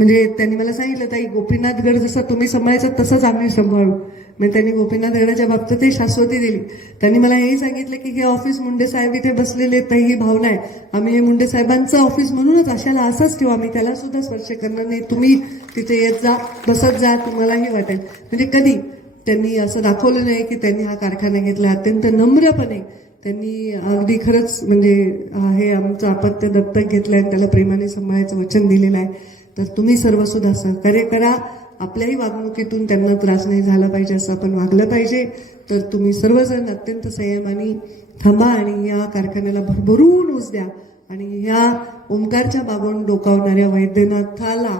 म्हणजे त्यांनी मला सांगितलं, ताई गोपीनाथ गड जसा तुम्ही सांभाळायचा तसंच आम्ही सांभाळू. म्हणजे त्यांनी गोपीनाथ गडाच्या बाबतीत ते शाश्वती दिली. त्यांनी मला हेही सांगितलं की हे ऑफिस मुंडे साहेब इथे बसलेले आहेत, ताई ही भावना आहे, आम्ही हे मुंडे साहेबांचं ऑफिस म्हणूनच अशाला असंच ठेवू, आम्ही त्याला सुद्धा स्पर्श करणार नाही, तुम्ही तिथे येत जा, बसत जा, तुम्हालाही वाटेल. म्हणजे कधी त्यांनी असं दाखवलं नाही की त्यांनी हा कारखाना घेतला. अत्यंत नम्रपणे त्यांनी अगदी खरंच म्हणजे हे आमचं अपत्य दत्तक घेतलंय आणि त्याला प्रेमाने सांभाळायचं वचन दिलेलं आहे. तर तुम्ही सर्व सुद्धा सहकार्य करा. आपल्याही वागणुकीतून त्यांना त्रास नाही झाला पाहिजे असं आपण वागलं पाहिजे. तर तुम्ही सर्वजण अत्यंत संयमाने थांबा आणि या कारखान्याला भरभरून ऊस द्या आणि या ओंकारच्या बाबून डोकावणाऱ्या वैद्यनाथाला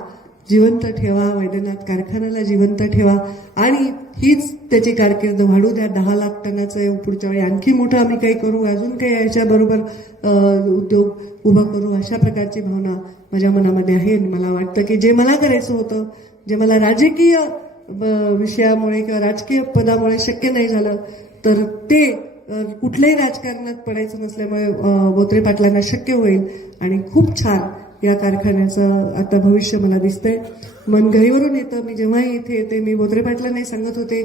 जिवंत ठेवा, वैद्यनाथ कारखान्याला जिवंत ठेवा आणि हीच त्याची कारकीर्द वाढू द्या. 10 लाख टनाचं पुढच्या वेळी आणखी मोठं आम्ही काही करू, अजून काही याच्याबरोबर उद्योग उभा करू, अशा प्रकारची भावना माझ्या मनामध्ये आहे. आणि मला वाटतं की जे मला करायचं होतं, जे मला राजकीय विषयामुळे किंवा राजकीय पदामुळे शक्य नाही झालं, तर ते कुठल्याही राजकारणात पडायचं नसल्यामुळे बोत्रे पाटलांना शक्य होईल आणि खूप छान या कारखान्याचं आता भविष्य मला दिसतंय. मन घरीवरून येतं. मी जेव्हाही इथे येते, मी बोत्रे पाटलांनाही सांगत होते,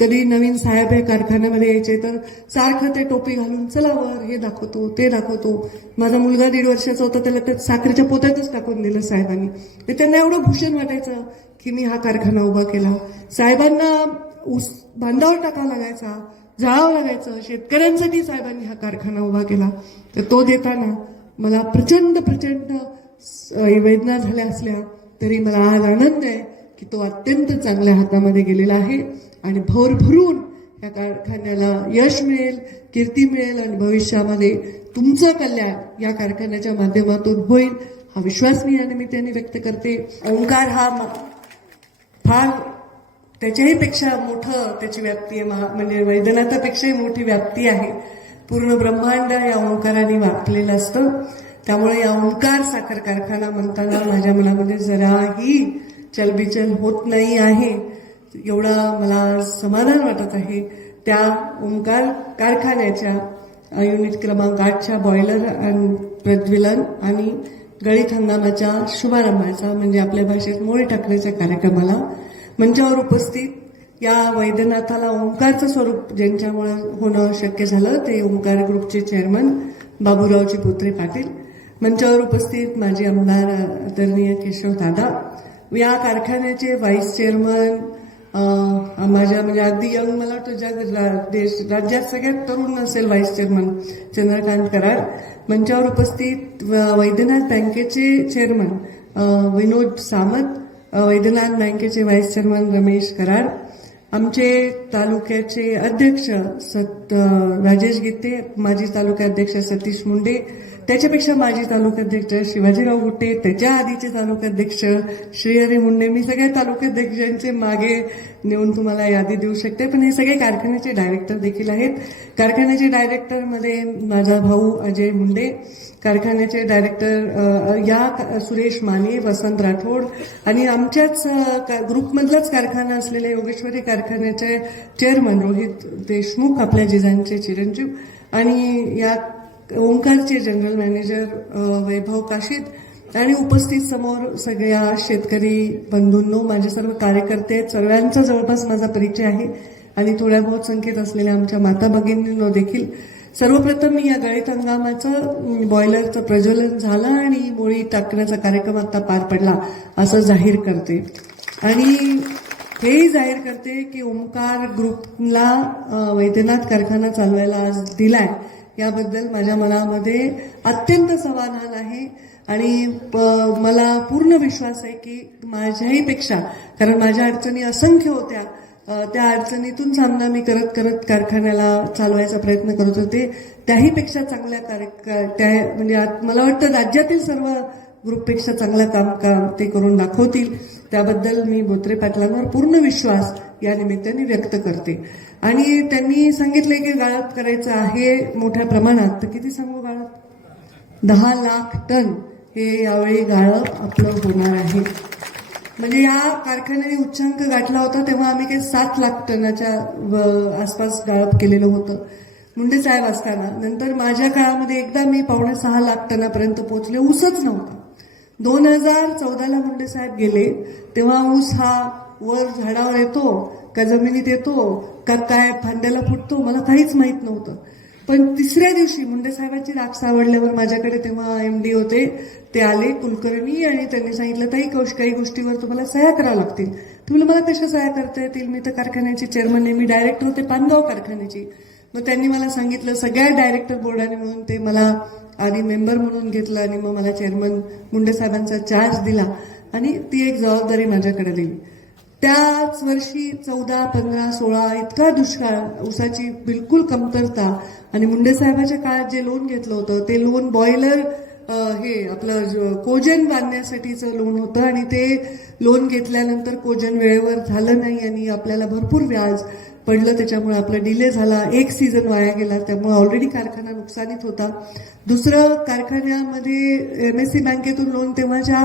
कधी नवीन साहेब हे कारखान्यामध्ये यायचे तर सारखं ते टोपी घालून चला वर हे दाखवतो ते दाखवतो. माझा मुलगा 1.5 वर्षाचा होता, त्याला त्या साखरेच्या पोत्यातच टाकून दिलं साहेबांनी. ते त्यांना एवढं भूषण वाटायचं की मी हा कारखाना उभा केला. साहेबांना ऊस बांधावर टाकावा लागायचा, जाळावं लागायचं. शेतकऱ्यांसाठी साहेबांनी हा कारखाना उभा केला. तर तो देताना मला प्रचंड वेदना झाल्या असल्या तरी मला आज आनंद आहे की तो अत्यंत चांगल्या हातामध्ये गेलेला आहे आणि भरभरून या कारखान्याला यश मिळेल, कीर्ती मिळेल आणि भविष्यामध्ये तुमचं कल्याण या कारखान्याच्या माध्यमातून होईल हा विश्वास मी या निमित्ताने व्यक्त करते. ओंकार हा फार त्याच्याही पेक्षा मोठं त्याची व्याप्ती आहे, म्हणजे वैद्यनाथापेक्षाही मोठी व्याप्ती आहे. पूर्ण ब्रह्मांड या ओंकाराने व्यापलेलं असतं. त्यामुळे या ओंकार साखर कारखाना म्हणताना माझ्या मनामध्ये जराही चलबिचल होत नाही आहे. एवढा मला समाधान वाटत आहे. त्या ओंकार कारखान्याच्या युनिट क्रमांक 8च्या बॉयलर आणि प्रज्वलन आणि गळीत हंगामाच्या शुभारंभाचा म्हणजे आपल्या भाषेत मोडी टाकण्याच्या कार्यक्रमाला मंचावर उपस्थित या वैद्यनाथाला ओंकारचं स्वरूप ज्यांच्यामुळे होणं शक्य झालं ते ओंकार ग्रुपचे चेअरमन बाबूरावजी बोत्रे पाटील, मंचावर उपस्थित माजी आमदार आदरणीय केशव दादा, या कारखान्याचे व्हाईस चेअरमन माझ्या म्हणजे अगदी यंग, मला वाटतं राज्यात सगळ्यात तरुण असेल व्हाईस चेअरमन चंद्रकांत कराड, मंचावर उपस्थित वैद्यनाथ बँकेचे चेअरमन विनोद सामंत, वैद्यनाथ बँकेचे व्हाईस चेअरमन रमेश कराड, आमचे तालुक्याचे अध्यक्ष राजेश गीते, माजी तालुकाध्यक्ष सतीश मुंडे, त्याच्यापेक्षा माजी तालुकाध्यक्ष शिवाजीराव गुट्टे, त्याच्या आधीचे तालुकाध्यक्ष श्रीहरी मुंडे. मी सगळ्या तालुकाध्यक्षांचे मागे नेऊन तुम्हाला यादी देऊ शकते, पण हे सगळे कारखान्याचे डायरेक्टर देखील आहेत. कारखान्याचे डायरेक्टरमध्ये माझा भाऊ अजय मुंडे, कारखान्याचे डायरेक्टर या सुरेश माने, वसंत राठोड आणि आमच्याच ग्रुपमधलाच कारखाना असलेल्या योगेश्वरी कारखान्याचे चेअरमन रोहित देशमुख, आपल्या जिजांचे चिरंजीव, आणि या ओंकारचे जनरल मॅनेजर वैभव काशीद आणि उपस्थित समोर सगळ्या शेतकरी बंधूंनो, माझे सर्व कार्यकर्ते आहेत, सर्वांचा जवळपास माझा परिचय आहे आणि थोड्या बहुत संख्येत असलेल्या आमच्या माता भगिनींनो देखील. सर्वप्रथम मी या गळीत हंगामाचं बॉयलरचं प्रज्वलन झालं आणि मोळी टाकण्याचा कार्यक्रम आता पार पडला असं जाहीर करते आणि हेही जाहीर करते की ओंकार ग्रुपला वैद्यनाथ कारखाना चालवायला आज दिलाय याबद्दल माझ्या मनामध्ये अत्यंत समाधान आहे आणि मला पूर्ण विश्वास आहे की माझ्याही पेक्षा, कारण माझ्या अडचणी असंख्य होत्या, त्या अडचणीतून सामना मी करत करत कारखान्याला चालवायचा प्रयत्न करत होते, त्याही पेक्षा चांगल्या म्हणजे मला वाटतं राज्यातील सर्व ग्रुपपेक्षा चांगलं काम ते करून दाखवतील. त्याबद्दल मी बोत्रे पाटलांवर पूर्ण विश्वास या निमित्ताने व्यक्त करते. आणि त्यांनी सांगितले की गाळप करायचं आहे मोठ्या प्रमाणात, तर किती सांगू गाळप? 10 लाख टन हे यावेळी गाळप आपलं होणार आहे. म्हणजे या कारखान्याने उच्चांक गाठला होता तेव्हा आम्ही काही 7 लाख टनाच्या आसपास गाळप केलेलं होतं मुंडे साहेब असताना. नंतर माझ्या काळामध्ये एकदा मी 5.25 लाख टनापर्यंत पोहोचले, ऊसच नव्हता. 2014ला मुंडे साहेब गेले तेव्हा ऊस हा वर झाडावर येतो का जमिनीत येतो का काय फांद्याला फुटतो मला काहीच माहित नव्हतं. पण तिसऱ्या दिवशी मुंडे साहेबांची राख सावडल्यावर माझ्याकडे तेव्हा MD होते, ते आले कुलकर्णी आणि त्यांनी सांगितलं ताई काही गोष्टीवर तुम्हाला सह्या कराव्या लागतील. तुम्ही मला कशा सह्या करता येतील, मी तर कारखान्याची चेअरमन आहे, मी डायरेक्टर होते पानगाव कारखान्याची. मग त्यांनी मला सांगितलं, सगळ्या डायरेक्टर बोर्डाने मिळून ते मला आधी मेंबर म्हणून घेतलं आणि मग मला चेअरमन मुंडे साहेबांचा चार्ज दिला आणि ती एक जबाबदारी माझ्याकडे दिली. त्याच वर्षी 14, 15, 16 इतका दुष्काळ, ऊसाची बिलकुल कमतरता आणि मुंडे साहेबाच्या काळात जे लोन घेतलं होतं ते लोन बॉयलर हे आपलं कोजन बांधण्यासाठीचं लोन होतं आणि ते लोन घेतल्यानंतर कोजन वेळेवर झालं नाही आणि आपल्याला भरपूर व्याज पडलं, त्याच्यामुळे आपला डिले झाला, एक सीझन वाया गेला, त्यामुळे ऑलरेडी कारखाना नुकसानीत होता. दुसरं, कारखान्यामध्ये MSC बँकेतून लोन तेव्हाच्या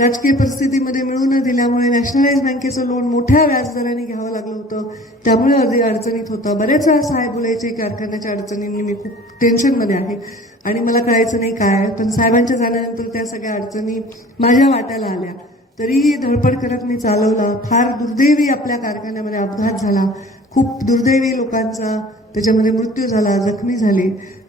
राजकीय परिस्थितीमध्ये मिळू न दिल्यामुळे नॅशनलाइज बँकेचं लोन मोठ्या व्याजदराने घ्यावं लागलं होतं, त्यामुळे अधिक अडचणीत होतं. बरेच वेळा साहेब बोलायचे कारखान्याच्या अडचणींनी मी खूप टेन्शनमध्ये आहे आणि मला कळायचं नाही काय, पण साहेबांच्या जाण्यानंतर त्या सगळ्या अडचणी माझ्या वाट्याला आल्या. तरीही धडपड करत मी चालवला. फार दुर्दैवी आपल्या कारखान्यामध्ये अपघात झाला, खूप दुर्दैवी लोकांचा त्याच्यामध्ये मृत्यू झाला, जखमी झाले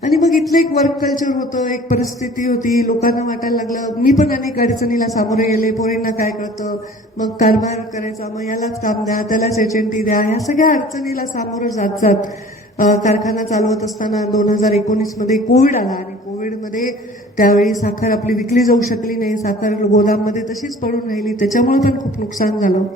आणि मग इथलं एक वर्क कल्चर होतं, एक परिस्थिती होती, लोकांना वाटायला लागलं. मी पण अनेक अडचणीला सामोरे गेले, पोरींना काय कळतं, मग कारभार करायचा, मग यालाच काम द्या, त्यालाच HNT द्या, ह्या सगळ्या अडचणीला सामोरं जात जात कारखाना चालवत असताना 2019मध्ये कोविड आला आणि कोविडमध्ये त्यावेळी साखर आपली विकली जाऊ शकली नाही, साखर गोदाममध्ये तशीच पडून राहिली, त्याच्यामुळे पण खूप नुकसान झालं.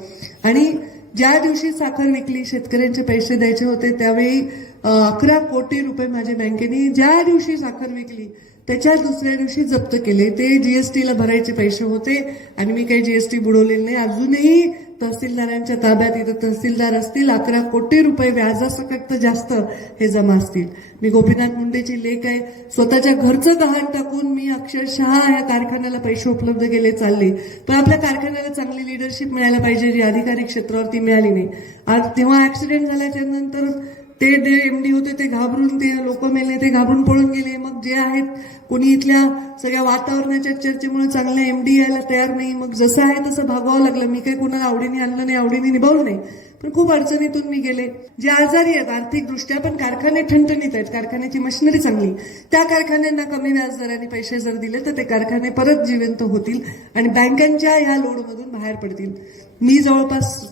आणि ज्या दिवशी साखर विकली, शेतकऱ्यांचे पैसे द्यायचे होते, त्यावेळी 11 कोटी रुपये माझ्या बँकेने ज्या दिवशी साखर विकली त्याच्या दुसऱ्या दिवशी जप्त केले. ते GSTला भरायचे पैसे होते आणि मी काही GST बुडवलेले नाही. अजूनही तहसीलदारांच्या ताब्यात, इथं तहसीलदार असतील, 11 कोटी रुपये व्याजासकट जास्त हे जमा असतील. मी गोपीनाथ मुंडेची लेक आहे, स्वतःच्या घरचं गहाण टाकून मी अक्षरशः या कारखान्याला पैसे उपलब्ध केले चालले. पण आपल्या कारखान्याला चांगली लिडरशिप मिळायला पाहिजे, जी अधिकारी क्षेत्रावरती मिळाली नाही. आज तेव्हा ऍक्सिडेंट झाल्याच्या नंतर ते MD होते ते घाबरून, ते लोक मेले ते घाबरून पळून गेले. मग जे आहेत कोणी इथल्या सगळ्या वातावरणाच्या चर्चेमुळे चांगले MD यायला तयार नाही, मग जसं आहे तसं भागवावं लागलं. मी काही कोणाला आवडीने आणलं नाही, आवडीने निभावलं नाही, पण खूप अडचणीतून मी गेले. जे आजारी आहेत आर्थिक दृष्ट्या पण कारखाने ठणठणीत आहेत, कारखान्याची मशिनरी चांगली, त्या कारखान्यांना कमी व्याजदराने पैसे जर दिले तर ते कारखाने परत जिवंत होतील आणि बँकांच्या ह्या लोडमधून बाहेर पडतील. मी जवळपास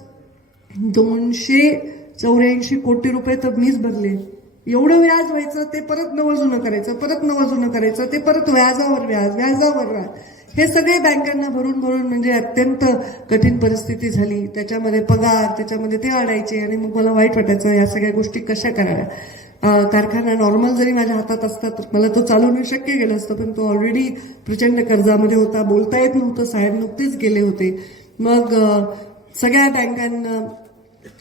284 कोटी रुपये तर मीच भरले. एवढं व्याज व्हायचं, ते परत नवं जुनं करायचं, परत नवं जुनं करायचं, ते परत व्याजावर व्याज, व्याजावर व्याज, हे सगळे बँकांना भरून भरून म्हणजे अत्यंत कठीण परिस्थिती झाली. त्याच्यामध्ये पगार, त्याच्यामध्ये ते अडायचे आणि मग मला वाईट वाटायचं या सगळ्या गोष्टी कशा कराव्या. कारखाना नॉर्मल जरी माझ्या हातात असता तर मला तो चालवणं शक्य गेलं असतं, पण तो ऑलरेडी प्रचंड कर्जामध्ये होता, बोलता येत नव्हतं, साहेब नुकतेच गेले होते. मग सगळ्या बँकांना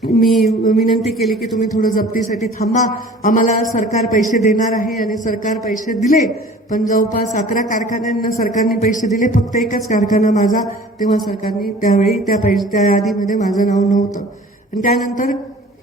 मी विनंती केली की तुम्ही थोडं जप्तीसाठी थांबा, आम्हाला सरकार पैसे देणार आहे आणि सरकार पैसे दिले. पण जवळपास 11 कारखान्यांना सरकारने पैसे दिले, फक्त एकच कारखाना माझा, तेव्हा सरकारने त्यावेळी त्या यादीमध्ये माझं नाव नव्हतं. आणि त्यानंतर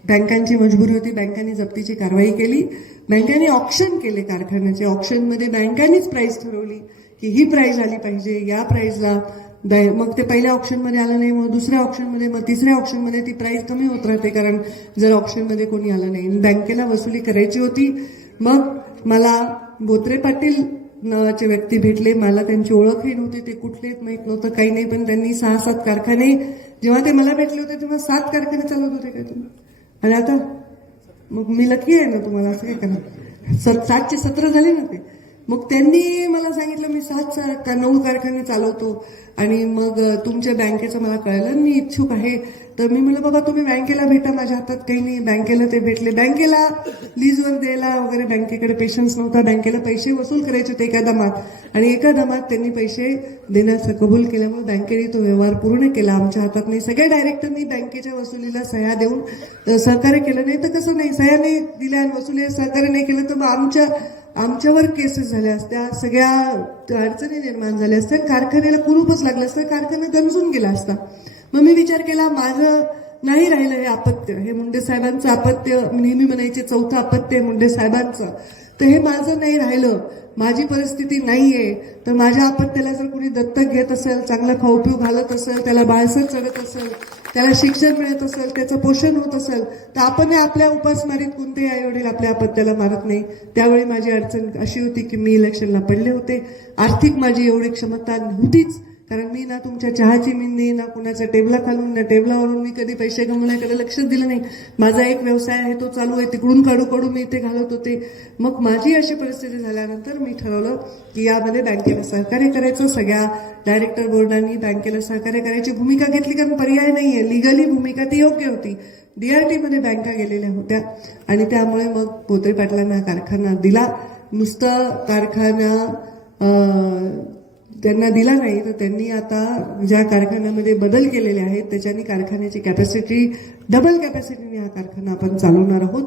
बँकांची मजबुरी होती, बँकांनी जप्तीची कारवाई केली, बँकांनी ऑक्शन केले कारखान्याचे. ऑक्शनमध्ये बँकांनीच प्राइस ठरवली की ही प्राइस आली पाहिजे, या प्राइसला. मग ते पहिल्या ऑप्शनमध्ये आलं नाही, मग दुसऱ्या ऑप्शनमध्ये, मग तिसऱ्या ऑप्शनमध्ये ती प्राइस कमी होत राहते, कारण जर ऑप्शनमध्ये कोणी आलं नाही. बँकेला वसुली करायची होती. मग मला बोत्रे पाटील नावाचे व्यक्ती भेटले, मला त्यांची ओळखही नव्हती, ते कुठलेच माहित नव्हतं, काही नाही, पण त्यांनी 6-7 कारखाने, जेव्हा ते मला भेटले होते तेव्हा 7 कारखाने चालवत होते काय तुम्ही, आणि आता मग मी लकी आहे ना तुम्हाला, असं काय करा, 7चे 17 झाले ना ते. मग त्यांनी मला सांगितलं मी 7 का 9 कारखाने चालवतो आणि मग तुमच्या बँकेचं मला कळलं, मी इच्छुक आहे. तर मी म्हणलं बाबा तुम्ही बँकेला भेटा, माझ्या हातात काही नाही. बँकेला ते भेटले, बँकेला लीजवर द्यायला वगैरे बँकेकडे पेशन्स नव्हता, बँकेला पैसे वसूल करायचे होते एका दमात, आणि एका दमात त्यांनी पैसे देण्याचं कबूल केल्यामुळे बँकेने तो व्यवहार पूर्ण केला. आमच्या हातात नाही. सगळ्या डायरेक्टरनी बँकेच्या वसुलीला सह्या देऊन सहकार्य केलं, नाही तर कसं नाही, सह्या नाही दिल्या आणि वसुली सहकार्य नाही केलं तर मग आमच्यावर केसेस झाल्या असत्या, सगळ्या अडचणी निर्माण झाल्या असत्या, कारखान्याला कुरूपच लागलं असतं, कारखाना दमजून गेला असता. मग मी विचार केला माझं नाही राहिलं हे अपत्य, हे मुंडे साहेबांचं अपत्य, नेहमी म्हणायचे 4थं अपत्य मुंडे साहेबांचं. तर हे माझं नाही राहिलं, माझी परिस्थिती नाहीये, तर माझ्या अपत्याला जर कोणी दत्तक घेत असेल, चांगला खाऊ पिऊ घालत असेल, त्याला बाळसर चढत असेल, त्याला शिक्षण मिळत असेल, त्याचं पोषण होत असेल, तर आपण आपल्या उपासमारीत कोणतेही आई वडील आपल्या अपत्याला मारत नाही. त्यावेळी माझी अडचण अशी होती की मी इलेक्शनला पडले होते. आर्थिक माझी एवढी क्षमता नव्हतीच, कारण मी ना तुमच्या चहाची मिंदी, ना कुणाच्या टेबला खालून, ना टेबलावरून मी कधी पैसे कमवण्याकडे लक्षच दिलं नाही. माझा एक व्यवसाय आहे, तो चालू आहे, तिकडून काढू मी इथे घालत होते. मग माझी अशी परिस्थिती झाल्यानंतर मी ठरवलं की यामध्ये बँकेला सहकार्य करायचं. सगळ्या डायरेक्टर बोर्डांनी बँकेला सहकार्य करायची भूमिका घेतली, कारण पर्याय नाहीये, लिगली भूमिका ती योग्य होती. DRT मध्ये बँका गेलेल्या होत्या आणि त्यामुळे मग बोत्रे पाटलांना कारखाना दिला. नुसतं कारखाना त्यांना दिला नाही, तर त्यांनी आता ज्या कारखान्यामध्ये बदल केलेले आहेत त्याच्यानी कारखान्याची कॅपॅसिटी डबल कॅपॅसिटीने हा कारखाना आपण चालवणार आहोत.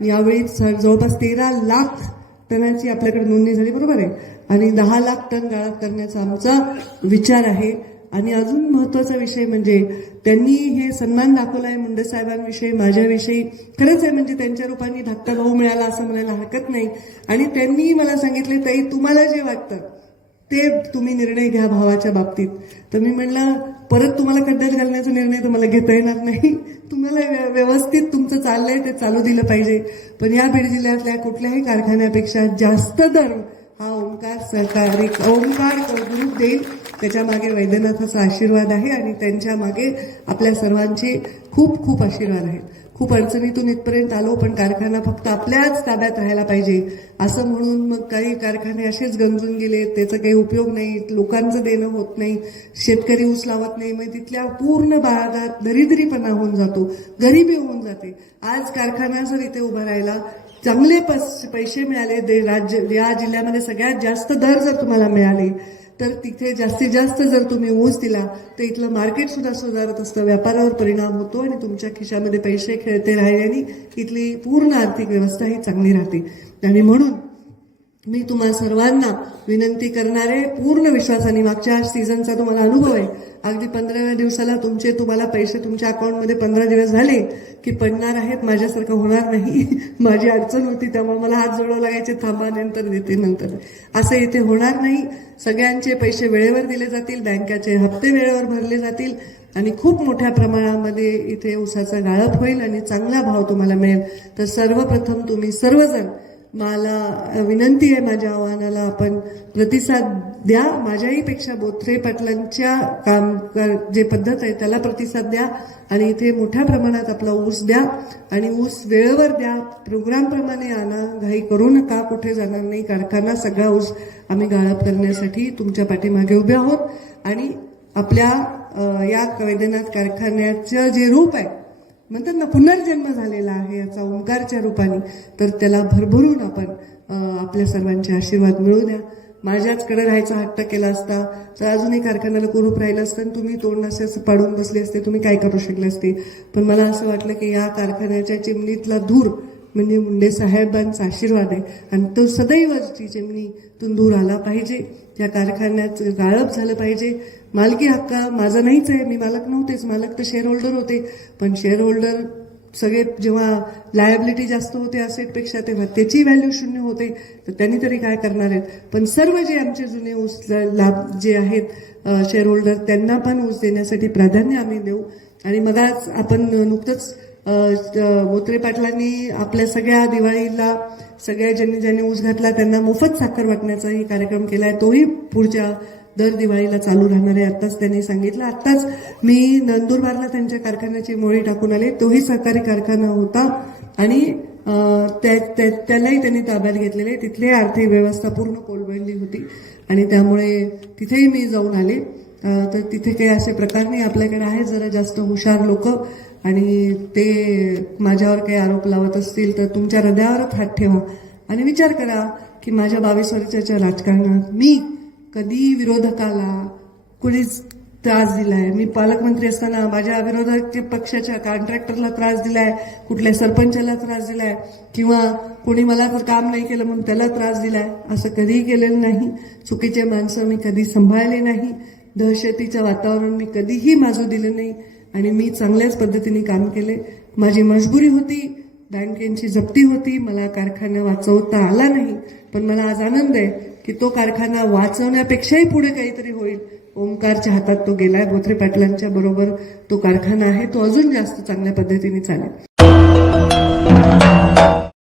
यावेळी जवळपास 13 लाख टनाची आपल्याकडे नोंदणी झाली, बरोबर आहे, आणि 10 लाख टन गाळप करण्याचा आमचा विचार आहे. आणि अजून महत्वाचा विषय म्हणजे त्यांनी हे सन्मान दाखवलाय मुंडे साहेबांविषयी, माझ्याविषयी. खरंच आहे, म्हणजे त्यांच्या रूपाने धाकटा भाऊ मिळाला असं म्हणायला हरकत नाही. आणि त्यांनी मला सांगितले, ताई तुम्हाला जे वाटतं ते तुम्ही निर्णय घ्या भावाच्या बाबतीत. तर मी म्हणलं, परत तुम्हाला खड्ड्यात घालण्याचा निर्णय तुम्हाला घेता येणार नाही, तुम्हाला व्यवस्थित तुमचं चाललंय ते चालू दिलं पाहिजे. पण या बीड जिल्ह्यातल्या कुठल्याही कारखान्यापेक्षा जास्त दर हा ओंकार सहकारी ओंकार ग्रुप देईल. त्याच्या मागे वैद्यनाथाचा आशीर्वाद आहे आणि त्यांच्या मागे आपल्या सर्वांचे खूप खूप आशीर्वाद आहेत. खूप अडचणीतून इथपर्यंत आलो, पण कारखाना फक्त आपल्याच ताब्यात राहायला पाहिजे असं म्हणून मग काही कारखाने असेच गंजून गेले, त्याचा काही उपयोग नाही, लोकांचं देणं होत नाही, शेतकरी ऊस लावत नाही, मग तिथल्या पूर्ण भागात दरिद्रीपणा होऊन जातो, गरिबी होऊन जाते. आज कारखाना जर इथे उभा राहिला, चांगले पैसे मिळाले, या जिल्ह्यामध्ये सगळ्यात जास्त दर जर तुम्हाला मिळाले, तर तिथे जास्तीत जास्त जर तुम्ही ऊस दिला तर इथलं मार्केट सुद्धा सुधारत असतं, व्यापारावर परिणाम होतो आणि तुमच्या खिशामध्ये पैसे खेळते राहिल्याने इथली पूर्ण आर्थिक व्यवस्था ही चांगली राहते. आणि म्हणून मी तुम्हा सर्वांना विनंती करणार आहे, पूर्ण विश्वासाने. मागच्या सीझनचा तुम्हाला अनुभव आहे, अगदी 15व्या दिवसाला तुम्हाला पैसे तुमच्या अकाउंटमध्ये 15 दिवस झाले की पडणार आहेत. माझ्यासारखं होणार नाही, माझी अडचण होती त्यामुळे मला हात जोडावं लागायचे, थांबा नंतर देते नंतर, असं इथे होणार नाही. सगळ्यांचे पैसे वेळेवर दिले जातील, बँकाचे हप्ते वेळेवर भरले जातील आणि खूप मोठ्या प्रमाणामध्ये इथे ऊसाचा गाळप होईल आणि चांगला भाव तुम्हाला मिळेल. तर सर्वप्रथम तुम्ही सर्वजण, मला विनंती आहे, माझ्या आव्हानाला आपण प्रतिसाद द्या. माझ्याही पेक्षा बोत्रे पाटलांच्या काम जे पद्धत आहे त्याला प्रतिसाद द्या आणि इथे मोठ्या प्रमाणात आपला ऊस द्या आणि ऊस वेळेवर द्या, प्रोग्रामप्रमाणे आणा, घाई करू नका, कुठे जाणार नाही. कारखाना सगळा ऊस आम्ही गाळप करण्यासाठी तुमच्या पाठीमागे उभे आहोत आणि आपल्या या वैद्यनाथ कारखान्याचं जे रूप आहे, म्हणतात ना पुनर्जन्म झालेला आहे याचा ओंकारच्या रूपाने, तर त्याला भरभरून आपण आपल्या सर्वांचे आशीर्वाद मिळू द्या. माझ्याचकडे राहायचा हट्ट केला असता तर अजूनही कारखान्याला कुरूप राहिलं असतं आणि तुम्ही तोंड असं पाडून बसले असते, तुम्ही काय करू शकले असते. पण मला असं वाटलं की या कारखान्याच्या चिमणीतला धूर म्हणजे मुंडे साहेबांचा आशीर्वाद आहे आणि तो सदैव चिमणीतून दूर आला पाहिजे. या कारखान्यात गाळप झालं पाहिजे. मालकी हक्क माझा नाहीच आहे, मी मालक नव्हतेच, मालक तर शेअर होल्डर होते. पण शेअर होल्डर सगळे जेव्हा लायबिलिटी जास्त होते असेटपेक्षा, तेव्हा त्याची व्हॅल्यू शून्य होते, तर त्यांनी तरी काय करणार आहेत. पण सर्व जे आमचे जुने ऊस लाभ जे आहेत शेअर होल्डर, त्यांना पण ऊस देण्यासाठी प्राधान्य आम्ही देऊ. आणि मग आज आपण नुकतंच बोत्रे पाटलांनी आपल्या सगळ्या दिवाळीला सगळ्या ज्यांनी ऊस घातला त्यांना मोफत साखर वाटण्याचाही कार्यक्रम केलाय. तोही पुढच्या दर दिवाळीला चालू राहणार आहे. आत्ताच त्यांनी सांगितलं. आत्ताच मी नंदुरबारला त्यांच्या कारखान्याची मोळी टाकून आले. तोही सहकारी कारखाना होता आणि त्यालाही त्यांनी ताब्यात घेतलेले. तिथली आर्थिक व्यवस्था पूर्ण कोलमडली होती आणि त्यामुळे तिथेही मी जाऊन आले. तर तिथे काही असे प्रकार नाही. आपल्याकडे आहे जरा जास्त हुशार लोक आणि ते माझ्यावर काही आरोप लावत असतील तर तुमच्या हृदयावरच हात ठेवा आणि विचार करा की माझ्या 22 वर्षाच्या राजकारणात मी कधी विरोधकाला कुणीच त्रास दिलाय? मी पालकमंत्री असताना माझ्या विरोधक पक्षाच्या कॉन्ट्रॅक्टरला त्रास दिलाय, कुठल्या सरपंचाला त्रास दिलाय किंवा कोणी मला जर काम नाही केलं म्हणून त्याला त्रास दिलाय? असं कधीही केलेलं नाही. चुकीचे माणसं मी कधी सांभाळले नाही. दहशतीचं वातावरण मी कधीही माजू दिलं नाही आणि मी चांगल्याच पद्धतीने काम केले. माझी मजबुरी होती, बँकेची जप्ती होती, मला कारखाना वाचवता आला नाही, पण मला आज आनंद आहे की तो कारखाना वाचवण्यापेक्षाही पुढे काहीतरी होईल. ओमकारच्या हातात तो गेलाय, बोथरे पाटलांच्या बरोबर तो कारखाना आहे, तो अजून जास्त चांगल्या पद्धतीने चालेल.